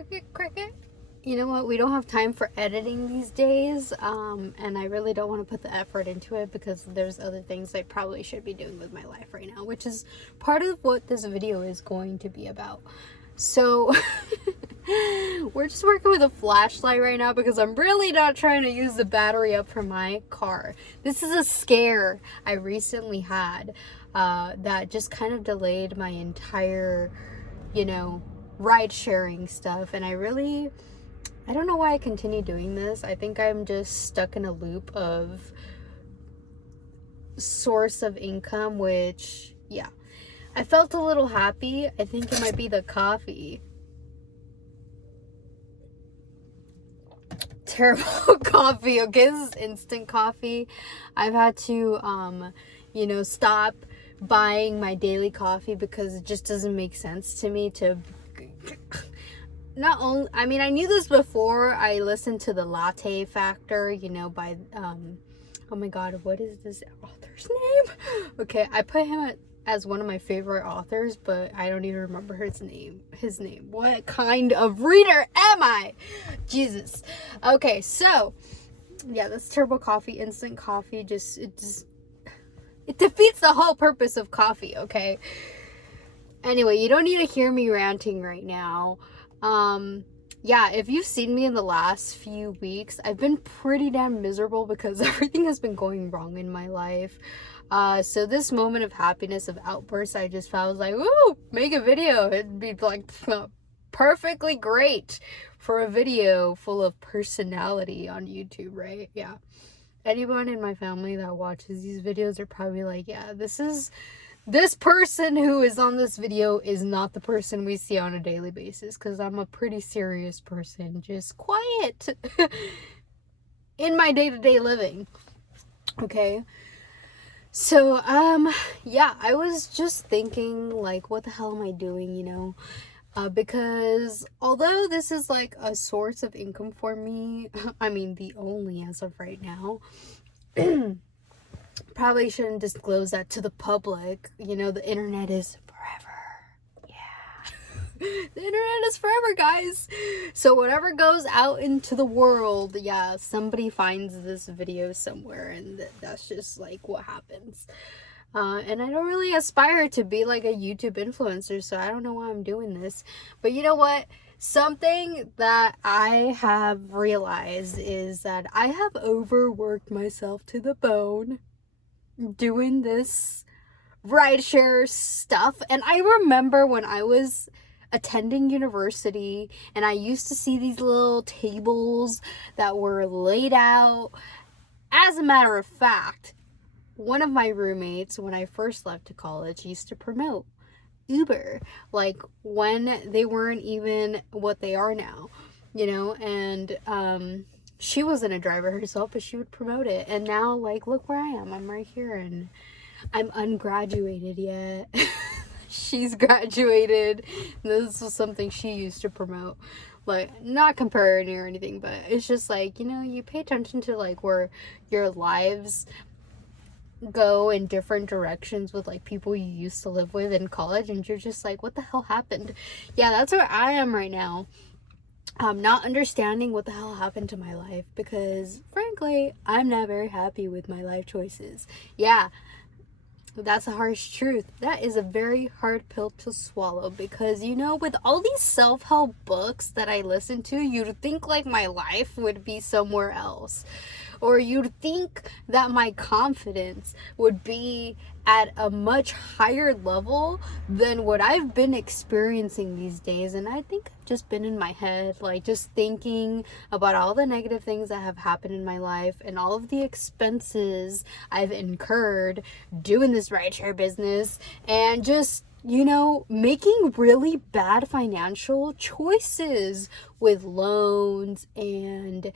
Cricket, cricket. You know what? We don't have time for editing these days, and I really don't want to put the effort into it because there's other things I probably should be doing with my life right now, which is part of what this video is going to be about. So, we're just working with a flashlight right now because I'm really not trying to use the battery up for my car. This is a scare I recently had that just kind of delayed my entire, ride sharing stuff, and I don't know why I continue doing this. I think I'm just stuck in a loop of source of income, which, yeah. I felt a little happy. I think it might be the coffee. Terrible coffee, okay? This is instant coffee. I've had to, stop buying my daily coffee because it just doesn't make sense to me to... I knew this before. I listened to the Latte Factor, by, oh my god, what is this author's name? Okay, I put him as one of my favorite authors, but I don't even remember his name. What kind of reader am I? Jesus. Okay, so, yeah, this Turbo Coffee, instant coffee, it defeats the whole purpose of coffee, okay? Anyway, you don't need to hear me ranting right now. Yeah, if you've seen me in the last few weeks, I've been pretty damn miserable because everything has been going wrong in my life. So this moment of happiness, of outburst, I just felt, I was like, ooh, make a video. It'd be like perfectly great for a video full of personality on YouTube, right? Yeah. Anyone in my family that watches these videos are probably like, yeah, this person who is on this video is not the person we see on a daily basis, because I'm a pretty serious person, just quiet in my day-to-day living. Okay, so yeah, I was just thinking, like, what the hell am I doing, because although this is like a source of income for me, the only as of right now, probably shouldn't disclose that to the public. The internet is forever. Yeah. The internet is forever, guys. So whatever goes out into the world, yeah, somebody finds this video somewhere, and that's just like what happens. And I don't really aspire to be like a YouTube influencer, so I don't know why I'm doing this. But you know what? Something that I have realized is that I have overworked myself to the bone doing this rideshare stuff. And I remember when I was attending university and I used to see these little tables that were laid out. As a matter of fact, one of my roommates, when I first left to college, used to promote Uber, like when they weren't even what they are now, and she wasn't a driver herself, but she would promote it. And now, like, look where I am. I'm right here, and I'm ungraduated yet. She's graduated. This was something she used to promote. Like, not comparing or anything, but it's just like, you pay attention to, like, where your lives go in different directions with, like, people you used to live with in college, and you're just like, what the hell happened? Yeah, that's where I am right now. Not understanding what the hell happened to my life, because frankly, I'm not very happy with my life choices. Yeah, that's a harsh truth. That is a very hard pill to swallow, because with all these self-help books that I listen to, you'd think like my life would be somewhere else, or you'd think that my confidence would be at a much higher level than what I've been experiencing these days. And I think I've just been in my head, like, just thinking about all the negative things that have happened in my life and all of the expenses I've incurred doing this rideshare business, and just making really bad financial choices with loans and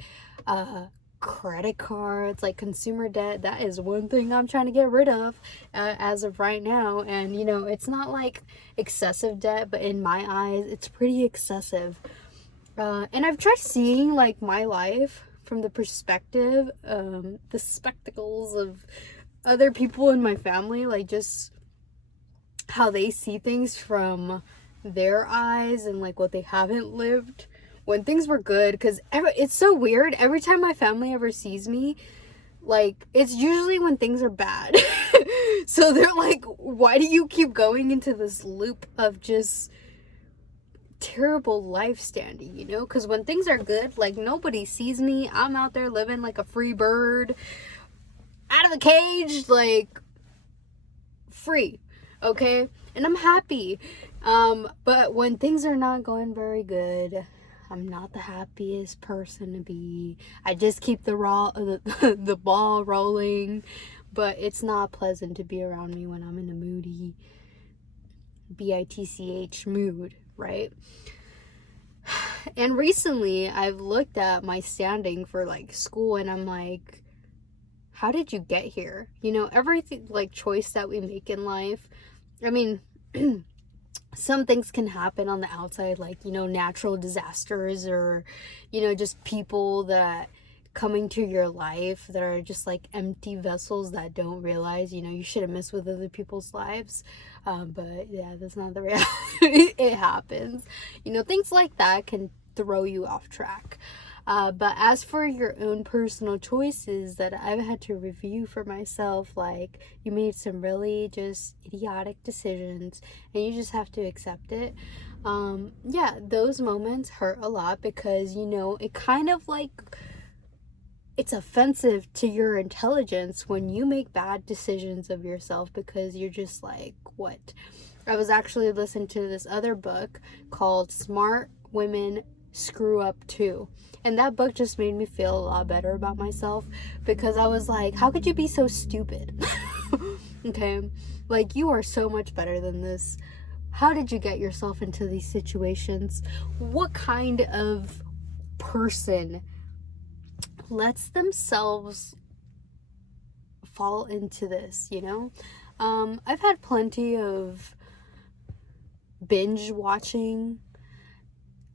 credit cards, like consumer debt. That is one thing I'm trying to get rid of as of right now. And it's not like excessive debt, but in my eyes it's pretty excessive. And I've tried seeing, like, my life from the perspective, the spectacles of other people in my family, like, just how they see things from their eyes and, like, what they haven't lived. when things were good, because it's so weird. Every time my family ever sees me, like, it's usually when things are bad. So they're like, why do you keep going into this loop of just terrible life standing, you know? Because when things are good, like, nobody sees me. I'm out there living like a free bird, out of the cage, like, free, okay? And I'm happy. But when things are not going very good, I'm not the happiest person to be. I just keep the ball rolling, but it's not pleasant to be around me when I'm in a moody, bitch mood, right? And recently I've looked at my standing for like school, and I'm like, how did you get here? You know, everything, like, choice that we make in life, I mean, some things can happen on the outside, like, you know, natural disasters, or, you know, just people that coming to your life that are just like empty vessels that don't realize, you know, you shouldn't mess with other people's lives. But yeah, that's not the reality. It happens. You know, things like that can throw you off track. But as for your own personal choices that I've had to review for myself, like, you made some really just idiotic decisions and you just have to accept it. Yeah, those moments hurt a lot because, you know, it kind of like, it's offensive to your intelligence when you make bad decisions of yourself, because you're just like, what? I was actually listening to this other book called Smart Women Screw Up Too. And that book just made me feel a lot better about myself, because I was like, how could you be so stupid? Okay? Like, you are so much better than this. How did you get yourself into these situations? What kind of person lets themselves fall into this, you know? I've had plenty of binge watching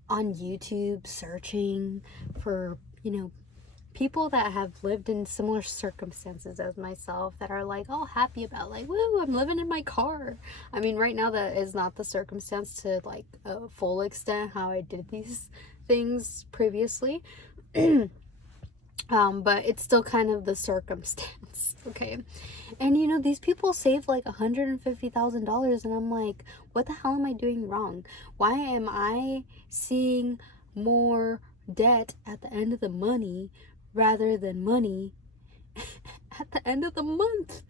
on YouTube, searching for, you know, people that have lived in similar circumstances as myself, that are like all happy about, like, woo, I'm living in my car. I mean, right now that is not the circumstance to like a full extent how I did these things previously. But it's still kind of the circumstance, okay? And, you know, these people save like $150,000, and I'm like, what the hell am I doing wrong? Why am I seeing more debt at the end of the money rather than money at the end of the month?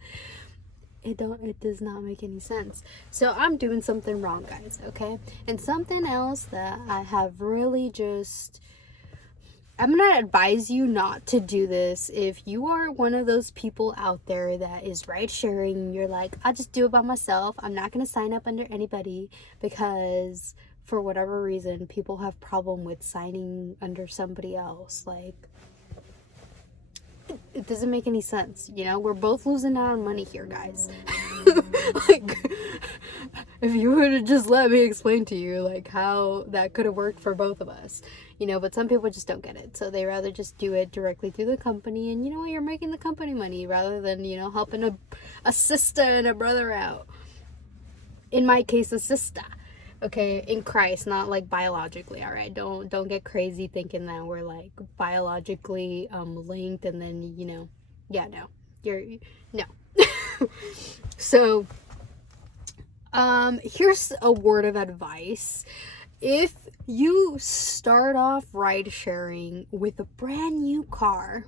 It does not make any sense. So I'm doing something wrong, guys, okay? And something else that I have really just, I'm going to advise you not to do this. If you are one of those people out there that is ride sharing, you're like, I'll just do it by myself. I'm not going to sign up under anybody, because for whatever reason, people have problem with signing under somebody else. Like, it doesn't make any sense. You know, we're both losing out on money here, guys. Like, if you were to just let me explain to you, like, how that could have worked for both of us, you know, but some people just don't get it. So they rather just do it directly through the company, and you know what, you're making the company money rather than, you know, helping a sister and a brother out. In my case, a sister. Okay, in Christ, not like biologically, all right? Don't get crazy thinking that we're like biologically linked, and then, you know, yeah, no. No. So, here's a word of advice. If you start off ride sharing with a brand new car,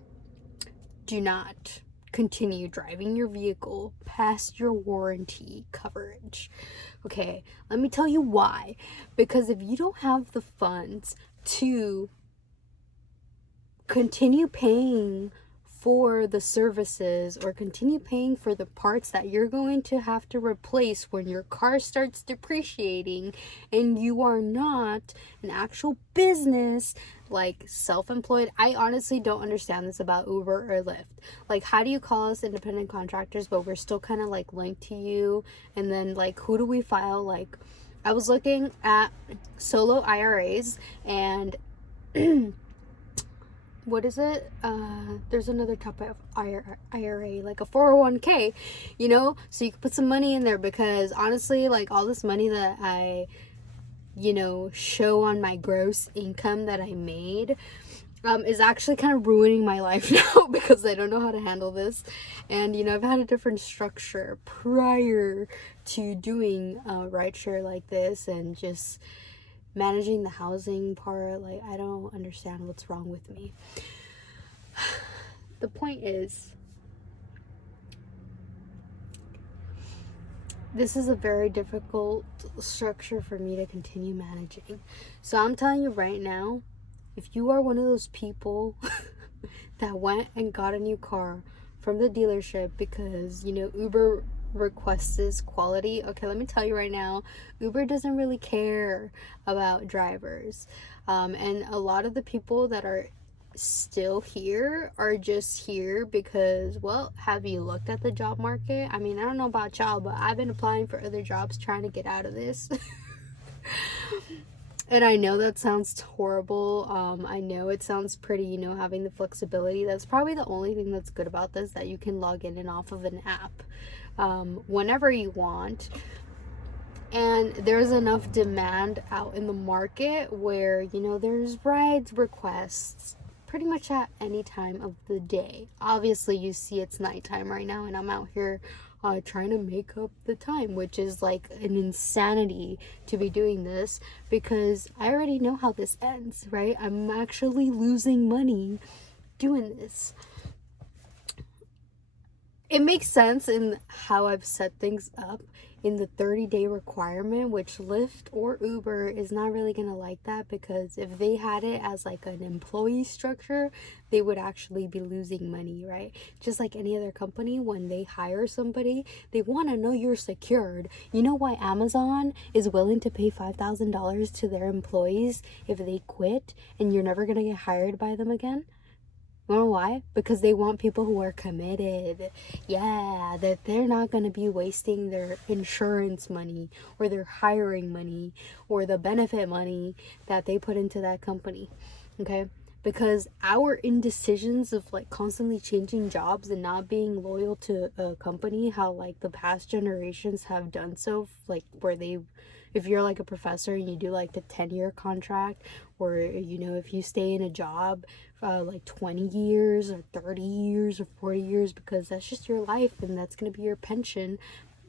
do not continue driving your vehicle past your warranty coverage. Okay, let me tell you why. Because if you don't have the funds to continue paying for the services, or continue paying for the parts that you're going to have to replace when your car starts depreciating, and you are not an actual business, like self-employed. I honestly don't understand this about Uber or Lyft. Like, how do you call us independent contractors, but we're still kind of like linked to you? And then, like, who do we file? Like, I was looking at solo IRAs, and what is it? There's another type of IRA, like a 401k, you know, so you can put some money in there, because honestly, like, all this money that I show on my gross income that I made is actually kind of ruining my life now because I don't know how to handle this. And I've had a different structure prior to doing rideshare like this, and just managing the housing part. Like, I don't understand what's wrong with me. The point is, this is a very difficult structure for me to continue managing. So I'm telling you right now, if you are one of those people that went and got a new car from the dealership because, Uber requests quality, okay, let me tell you right now, Uber doesn't really care about drivers. And a lot of the people that are still here are just here because, well, have you looked at the job market? I mean, I don't know about y'all, but I've been applying for other jobs trying to get out of this. And I know that sounds horrible. I know it sounds pretty, having the flexibility. That's probably the only thing that's good about this, that you can log in and off of an app whenever you want. And there's enough demand out in the market where, there's rides requests pretty much at any time of the day. Obviously, you see it's nighttime right now, and I'm out here trying to make up the time, which is like an insanity to be doing this because I already know how this ends, right? I'm actually losing money doing this. It makes sense in how I've set things up in the 30-day requirement, which Lyft or Uber is not really gonna like that, because if they had it as like an employee structure, they would actually be losing money, right? Just like any other company, when they hire somebody, they want to know you're secured. You know why Amazon is willing to pay $5,000 to their employees if they quit and you're never gonna get hired by them again? You know why? Because they want people who are committed. Yeah, that they're not going to be wasting their insurance money or their hiring money or the benefit money that they put into that company. Okay? Because our indecisions of like constantly changing jobs and not being loyal to a company, how like the past generations have done so, like where they, if you're like a professor and you do like the 10-year contract, or if you stay in a job like 20 years or 30 years or 40 years because that's just your life and that's going to be your pension.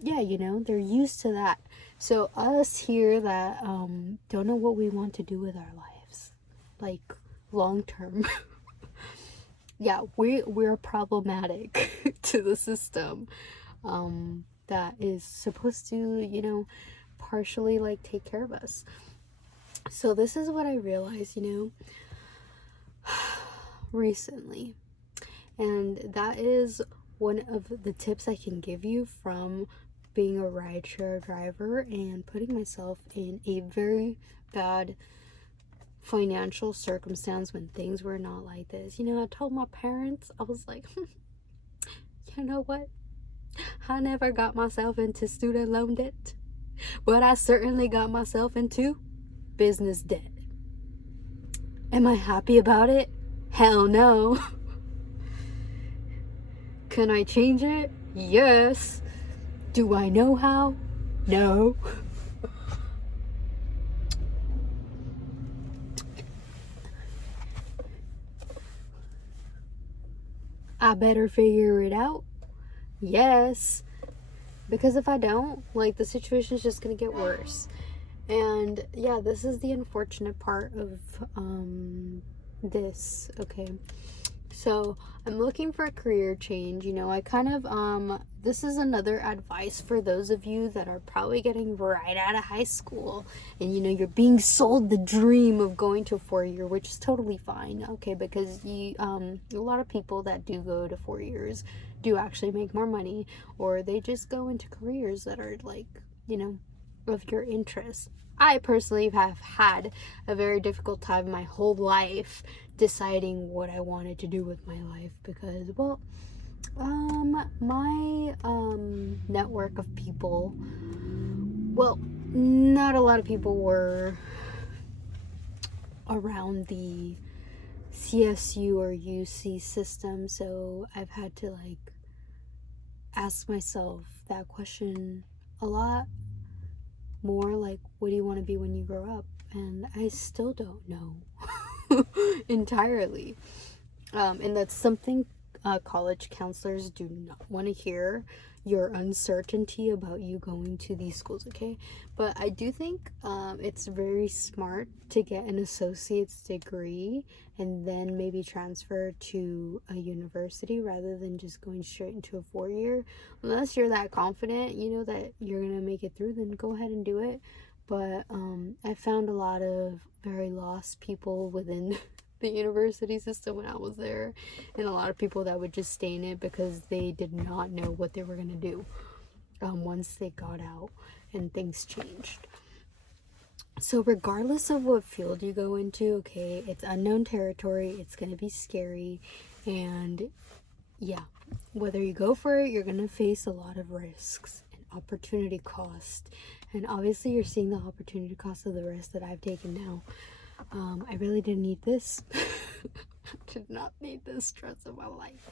Yeah, they're used to that. So us here that don't know what we want to do with our lives, like long term, yeah, we're problematic to the system that is supposed to, partially like take care of us. So this is what I realized, recently. And that is one of the tips I can give you from being a rideshare driver and putting myself in a very bad financial circumstance when things were not like this. I told my parents, I was like, you know what? I never got myself into student loan debt, but I certainly got myself into business debt. Am I happy about it? Hell no. Can I change it? Yes. Do I know how? No. I better figure it out. Yes. Because if I don't, like, the situation is just gonna get worse. And yeah, this is the unfortunate part of this. Okay, so I'm looking for a career change. I kind of this is another advice for those of you that are probably getting right out of high school and you're being sold the dream of going to a 4-year, which is totally fine. Okay, because a lot of people that do go to 4 years do actually make more money, or they just go into careers that are like of your interest. I personally have had a very difficult time my whole life deciding what I wanted to do with my life because, well, my network of people, well, not a lot of people were around the CSU or UC system, so I've had to ask myself that question a lot. more like, what do you want to be when you grow up? And I still don't know entirely. And that's something college counselors do not want to hear, your uncertainty about you going to these schools, okay? But I do think it's very smart to get an associate's degree and then maybe transfer to a university rather than just going straight into a 4-year. Unless you're that confident, you know, that you're going to make it through, then go ahead and do it. But I found a lot of very lost people within the university system when I was there, and a lot of people that would just stay in it because they did not know what they were going to do once they got out and things changed. So regardless of what field you go into, okay, it's unknown territory, it's going to be scary, and yeah, whether you go for it, you're going to face a lot of risks and opportunity cost. And obviously you're seeing the opportunity cost of the risk that I've taken now. I really didn't need this. I did not need this stress in my life.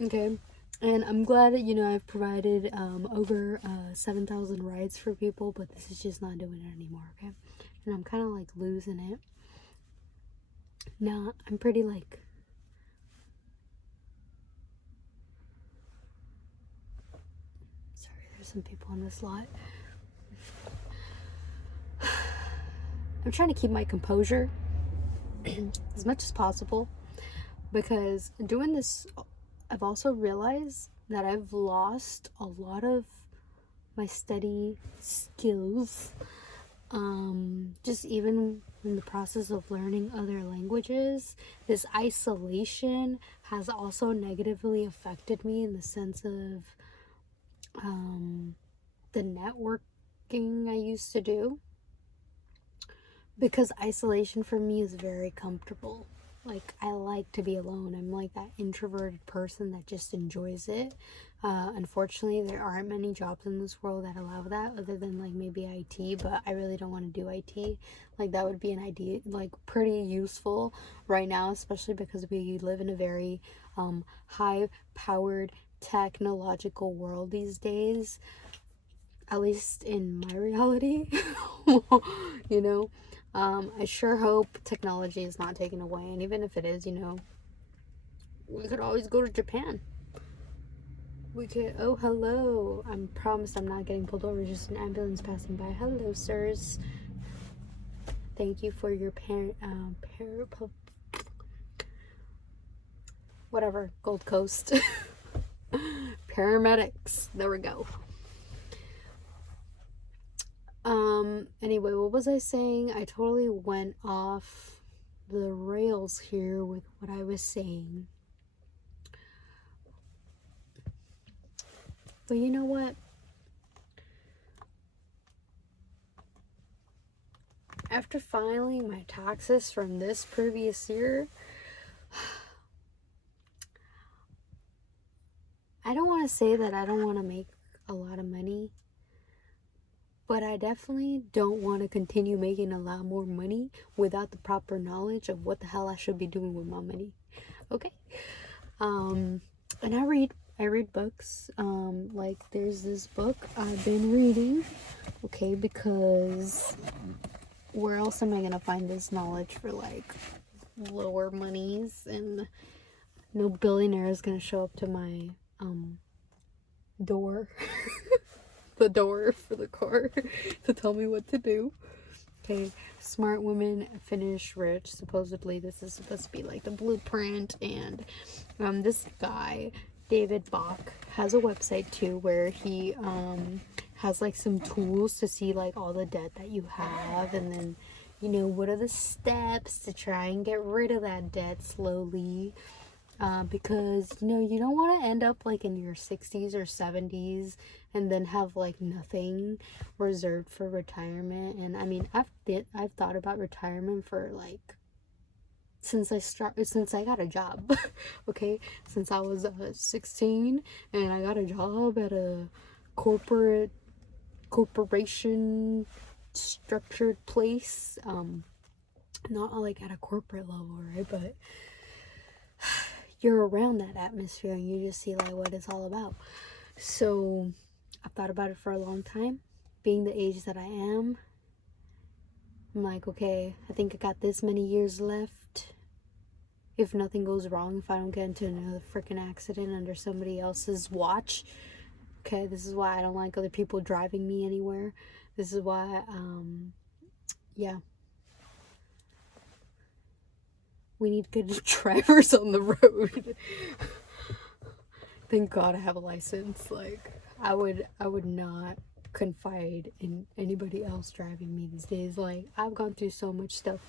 Okay. And I'm glad that, you know, I've provided over 7,000 rides for people, but this is just not doing it anymore, okay? And I'm kind of like losing it. Now, I'm pretty like... Sorry, there's some people on this lot. I'm trying to keep my composure as much as possible, because doing this, I've also realized that I've lost a lot of my study skills. Just even in the process of learning other languages, this isolation has also negatively affected me in the sense of the networking I used to do. Because isolation for me is very comfortable. Like, I like to be alone. I'm like that introverted person that just enjoys it. Unfortunately, there aren't many jobs in this world that allow that, other than like maybe IT, but I really don't want to do IT. Like, that would be an idea, like pretty useful right now, especially because we live in a very high-powered technological world these days. At least in my reality, you know. I sure hope technology is not taken away, and even if it is, you know, we could always go to Japan. We could... Oh, hello. I promise I'm not getting pulled over, just an ambulance passing by. Hello, sirs. Thank you for your whatever, Gold Coast. Paramedics. There we go. Anyway, what was I saying? I totally went off the rails here with what I was saying. But you know what? After filing my taxes from this previous year, I don't want to say that I don't want to make a lot of money, but I definitely don't want to continue making a lot more money without the proper knowledge of what the hell I should be doing with my money. Okay? And I read books. Like, there's this book I've been reading, okay, because where else am I gonna find this knowledge for like lower monies? And no billionaire is gonna show up to my door the door for the car to tell me what to do. Okay, Smart Women Finish Rich. Supposedly this is supposed to be like the blueprint, and this guy David Bach has a website too where he has like some tools to see like all the debt that you have, and then, you know, what are the steps to try and get rid of that debt slowly. Because, you know, you don't want to end up like in your 60s or 70s and then have like nothing reserved for retirement. And I mean, I've thought about retirement for like since I got a job. Okay, since I was 16 and I got a job at a corporation structured place. Not like at a corporate level, right? But you're around that atmosphere and you just see like what it's all about. So I've thought about it for a long time. being the age that I am, I'm like, okay, I think I got this many years left. If nothing goes wrong, if I don't get into another freaking accident under somebody else's watch. Okay, this is why I don't like other people driving me anywhere. This is why, yeah. We need good drivers on the road. Thank God I have a license. Like, I would not confide in anybody else driving me these days. Like, I've gone through so much stuff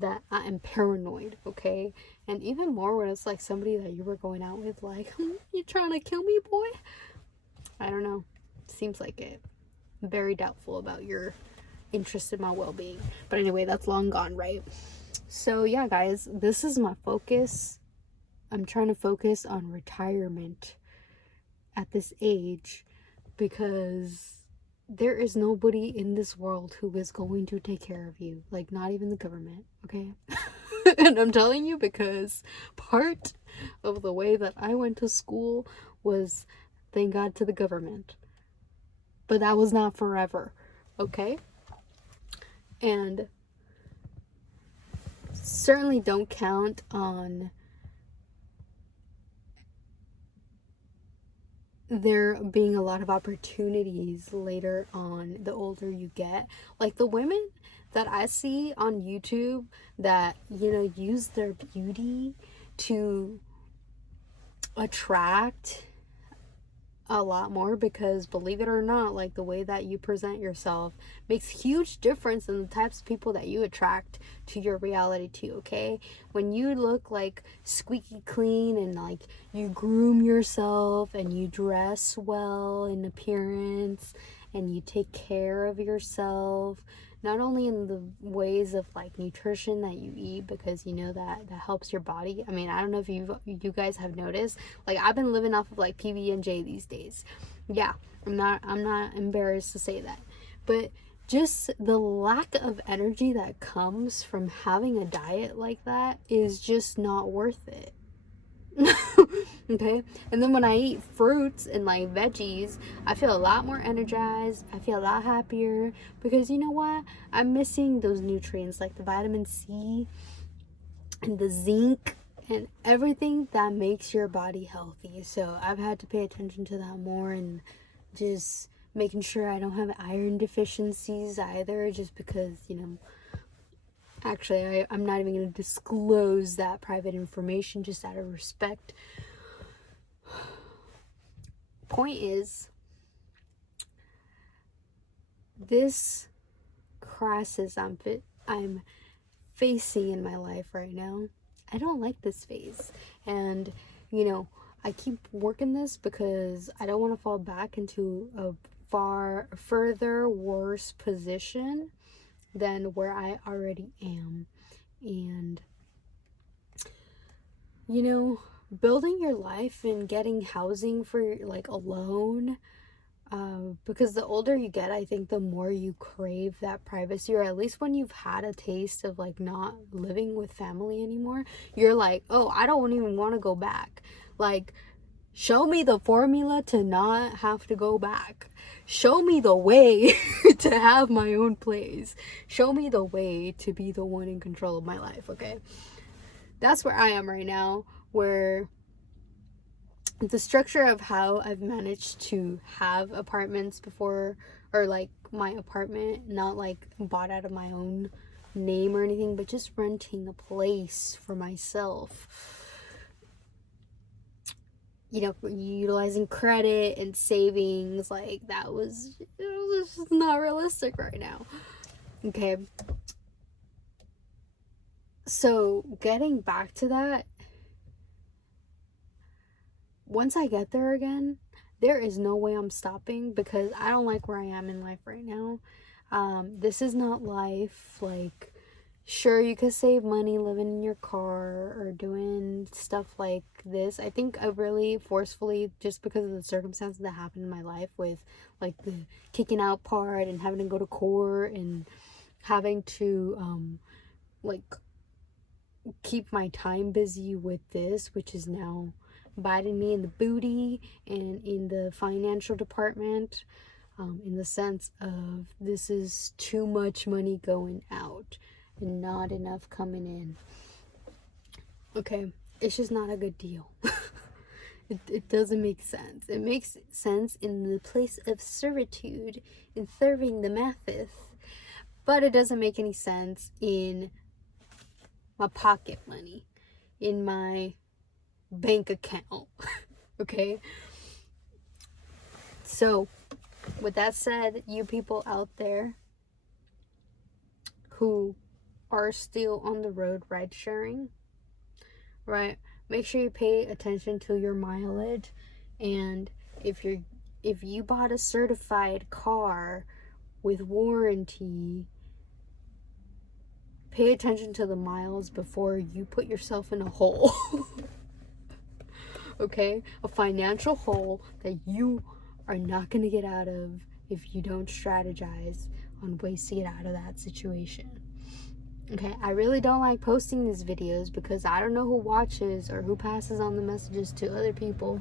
that I am paranoid, okay? And even more when it's like somebody that you were going out with, like, you trying to kill me, boy? I don't know. Seems like it. I'm very doubtful about your interest in my well-being. But anyway, that's long gone, right? So yeah, guys, this is my focus. I'm trying to focus on retirement at this age because there is nobody in this world who is going to take care of you. Like, not even the government, okay? And I'm telling you because part of the way that I went to school was thank God to the government. But that was not forever, okay? And certainly don't count on there being a lot of opportunities later on the older you get. Like the women that I see on YouTube that, you know, use their beauty to attract a lot more, because believe it or not, like the way that you present yourself makes huge difference in the types of people that you attract to your reality too, okay? When you look like squeaky clean and like you groom yourself and you dress well in appearance and you take care of yourself, not only in the ways of like nutrition that you eat, because you know that helps your body. I mean, I don't know if you guys have noticed, like I've been living off of like PB&J these days. Yeah, I'm not embarrassed to say that. But just the lack of energy that comes from having a diet like that is just not worth it. Okay, and then when I eat fruits and like veggies, I feel a lot more energized. I feel a lot happier because you know what? I'm missing those nutrients like the vitamin C and the zinc and everything that makes your body healthy. So I've had to pay attention to that more and just making sure I don't have iron deficiencies either, just because, you know, actually I'm not even going to disclose that private information just out of respect. Point is, this crisis I'm facing in my life right now, I don't like this phase. And, you know, I keep working this because I don't want to fall back into a further worse position than where I already am. And, you know, building your life and getting housing for like alone, because the older you get, I think the more you crave that privacy, or at least when you've had a taste of like not living with family anymore, you're like, oh, I don't even want to go back. Like, show me the formula to not have to go back. Show me the way to have my own place. Show me the way to be the one in control of my life, okay? That's where I am right now, where the structure of how I've managed to have apartments before, or like my apartment, not like bought out of my own name or anything, but just renting a place for myself. You know, utilizing credit and savings, like that was just not realistic right now. Okay. So getting back to that, once I get there again, there is no way I'm stopping because I don't like where I am in life right now. This is not life. Like, sure, you could save money living in your car or doing stuff like this. I think I really forcefully, just because of the circumstances that happened in my life with like the kicking out part and having to go to court and having to like keep my time busy with this, which is now biting me in the booty and in the financial department. in the sense of this is too much money going out and not enough coming in. Okay, it's just not a good deal. It doesn't make sense. It makes sense in the place of servitude, in serving the masses, but it doesn't make any sense in my pocket money, in my bank account. Okay? So, with that said, you people out there who are still on the road ride sharing, right? Make sure you pay attention to your mileage, and if you bought a certified car with warranty, pay attention to the miles before you put yourself in a hole. Okay? A financial hole that you are not going to get out of if you don't strategize on ways to get out of that situation. Okay, I really don't like posting these videos because I don't know who watches or who passes on the messages to other people,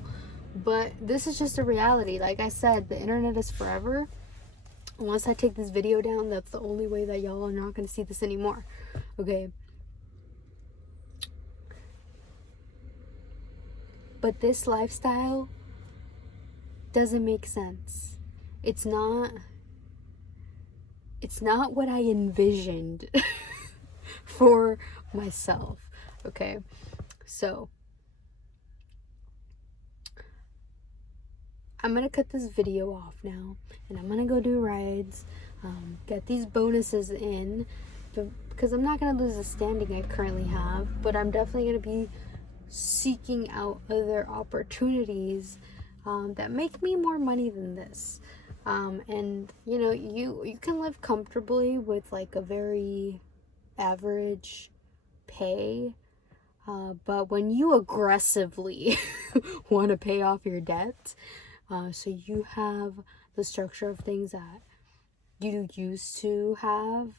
but this is just a reality. Like I said, the internet is forever. Once I take this video down, that's the only way that y'all are not going to see this anymore. Okay? But this lifestyle doesn't make sense. It's not what I envisioned for myself. Okay? So I'm gonna cut this video off now, and I'm gonna go do rides, get these bonuses in, because I'm not gonna lose the standing I currently have, but I'm definitely gonna be seeking out other opportunities that make me more money than this. And you know, you can live comfortably with like a very average pay, but when you aggressively want to pay off your debt, so you have the structure of things that you used to have,